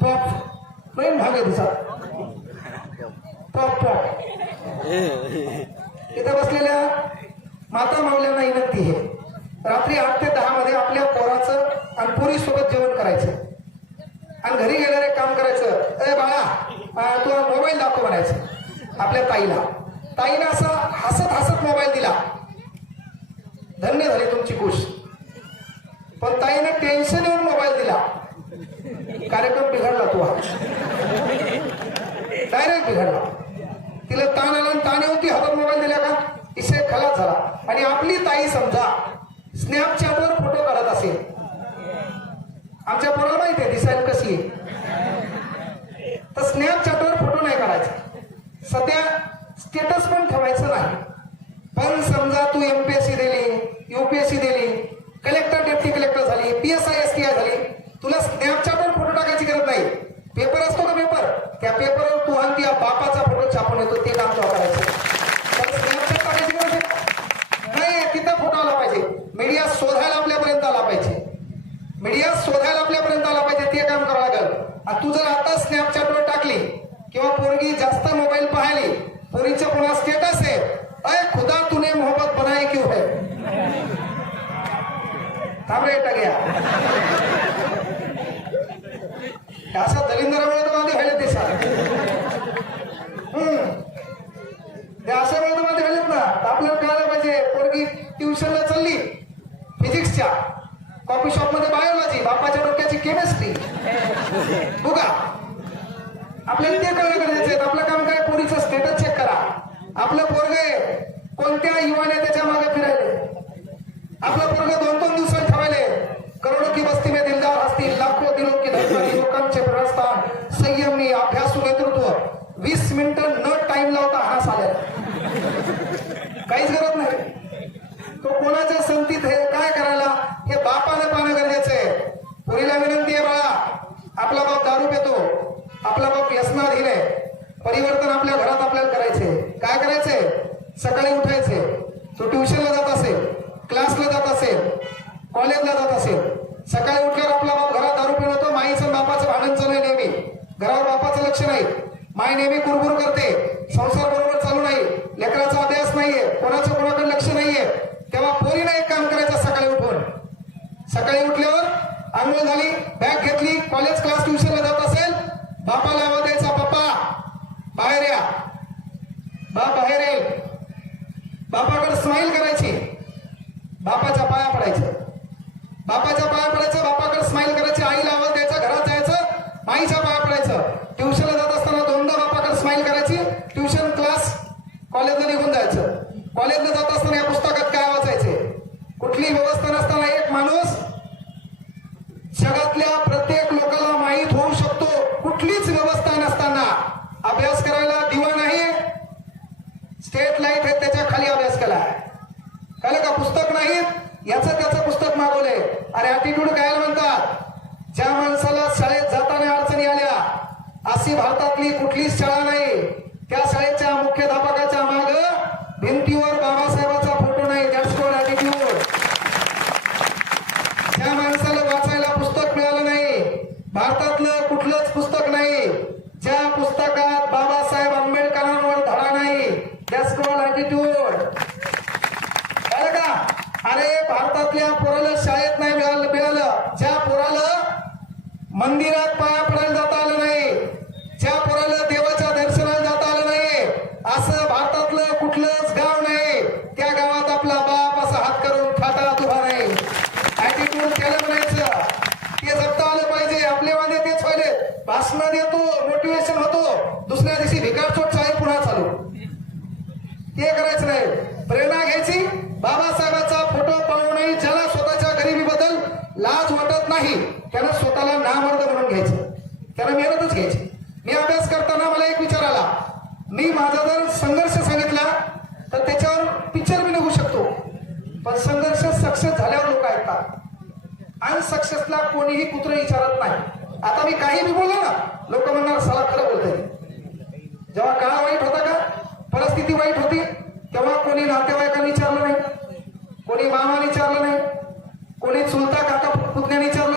Pop प्रेम भाग आहे तिचा पॉप पॉप इथं बसलेल्या माता मावल्यांना विनंती आहे रात्री आठ ते दहा मध्ये आपल्या पोराचं आणि पुरी सोबत जेवण करायचं. आणि घरी गेल्याने काम करायचं अरे बाळा तुला मोबाईल दाखव म्हणायचं. आपल्या ताईला. ताईनं असा हसत हसत मोबाईल दिला धन्य झाली तुमची खुश पण ताईनं टेन्शन येऊन मोबाईल दिला. कार्यक्रम बिघडला तू. डायरेक्ट बिघडला. तिला ताण आला ताण येऊन ती हातात मोबाईल दिला का? विषय खलास झाला. आणि आपली ताई समजा स्नॅपचॅटवर फोटो काढत असेल. आमच्या पोराला माहिती आहे दिसायला कशी आहे. तर स्नॅपचॅटवर फोटो नाही काढायचा. सध्या स्टेटस पण ठेवायचं नाही. पण समजा तू एमपीएससी दिली युपीएससी दिली कलेक्टर डेप्टी कलेक्टर झाली पी एस टी आय झाली तुला स्नॅपचॅटवर फोटो टाकायची गरज नाही. पेपर असतो का पेपर त्या पेपरवर तू आणि त्या बापाचा फोटो छापून येतो ते काम तुला करायचं. टाकायची गरज नाही तिथं फोटो आला पाहिजे. मीडिया शोधायला आपल्यापर्यंत आला पाहिजे. मीडिया शोधायला आपल्यापर्यंत आला पाहिजे ते काम करावं लागेल. आणि तू जर आता स्नॅपचॅटवर टाकली किंवा पोरगी जास्त मोबाईल पाहिली पोरीचं कोणा स्टेटस आहे? अय खुदा तुने मोहब्बत बनाई क्यों है? थांब रे गया असा दलिंदरामुळे तर माझे व्हायला ते सर. हम्म. ते अशा वेळेला व्हायलेत ना आपल्याला कळायला पाहिजे पोरगी ट्युशनला चालली फिजिक्सच्या कॉफी शॉपमध्ये बायोलॉजी बापाच्या डोक्याची केमिस्ट्री बघा. आपल्याला ते कळलं गरजेचं आहे आपलं काम काय? पोरीचं स्टेटस चेक करा. आपलं पोरग कोणत्या युवा नेत्याच्या तो कोणाच्या संतीत हे काय करायला? हे बापाने पाहणं गरजेचं आहे. पुरीला विनंती आहे बाळा. आपला बाप दारू पेतो. आपला बाप व्यसनाधीन आहे परिवर्तन आपल्या घरात आपल्याला करायचे काय करायचे सकाळी उठायचे तो ट्युशनला जात असेल. क्लासला जात असेल. कॉलेजला जात असेल. सकाळी उठल्यावर आपला बाप घरात दारू पिऊन होतो माईचं बापाचं भांडण चालू आहे नेहमी. घरावर बापाचं लक्ष नाही. माय नेहमी कुरबुर करते. संसार बरोबर चालू नाही. लेकराचा अभ्यास नाहीये. कोणाचं कोणाकडे लक्ष नाहीये तेव्हा पोरीनं एक काम करायचं सकाळी उठून सकाळी उठल्यावर आंघोळ झाली बॅग घेतली कॉलेज क्लास ट्युशनला जात असेल बापाला आवाज द्यायचा बाप्पा बाहेर या. बाप बाहेर येईल बापाकडे स्माईल करायची. बापाच्या पाया पडायचं. बापाच्या पाया पडायचं बापाकडे स्माईल करायची. आईला आवाज द्यायचा घरात जायचं आईच्या पाया पडायचं. ट्युशनला जात असताना दोनदा बापाकडे स्माईल करायची. ट्युशन क्लास कॉलेजला निघून जायचं कॉलेजला जात असताना या पुस्तकात काय वाचायचे कुठली व्यवस्था नसताना एक माणूस जगातल्या प्रत्येक लोकांना माहीत होऊ शकतो कुठलीच व्यवस्था नसताना अभ्यास करायला दिवा नाही स्टेट लाइट आहे त्याच्याखाली अभ्यास केला त्याला का पुस्तक नाहीत याचं त्याचं पुस्तक मागवलंय. अरे अटिट्यूड काय म्हणतात? ज्या माणसाला शाळेत जाताना अडचणी आल्या अशी भारतातली कुठलीच शाळा नाही. त्या शाळेच्या मुख्याध्यापकाच्या माग भिंतीवर बाबासाहेबाचा फोटो नाही. दॅट्स कॉल्ड ऍटिट्यूड त्या माणसाला वाचायला पुस्तक मिळालं नाही भारतातलं कुठलंच पुस्तक नाही ज्या पुस्तकात बाबासाहेब आंबेडकरांवर धडा नाही दॅट्स कॉल्ड ऍटिट्यूड अरे भारतातल्या पोराला शाळेत नाही मिळालं मिळालं. ज्या पोराला मंदिरात पाया पडायला जाता आलं नाही ज्या पोराला देवाच्या दर्शनाला जाता आलं नाही असं भारतातलं कुठलंच गाव नाही त्या गावात आपला बाप असा हात करून खाटात उभा नाही ऍटिट्यूड त्याला म्हणायचं ते जपता आलं पाहिजे आपले वादे तेच व्हायले भाषण देतो मोटिवेशन होतो दुसऱ्या दिवशी भिकारचोट चाळी पुन्हा चालू ते करायचं नाही? प्रेरणा घ्यायची? बाबासाहेबांचा फोटो पाहूनही ज्याला स्वतःच्या गरिबीबद्दल लाज वाटत नाही त्यानं स्वतःला नामर्द म्हणून घ्यायचं. त्यानं मेहनतच घ्यायची. मी अभ्यास करताना मला एक विचार आला. मी माझा जर संघर्ष सांगितला तर त्याच्यावर पिक्चर मी निघू शकतो. पण संघर्ष सक्सेस झाल्यावर लोक ऐकतात. अनसक्सेसला कोणीही कुत्र विचारत नाही. आता मी काही बी बोललो ना लोक म्हणणार सला खरं बोलतोय. जेव्हा काळ विचारलं नाही कोणी मामा विचारलं नाही कोणी चुलता काका पुतण्याने विचारलं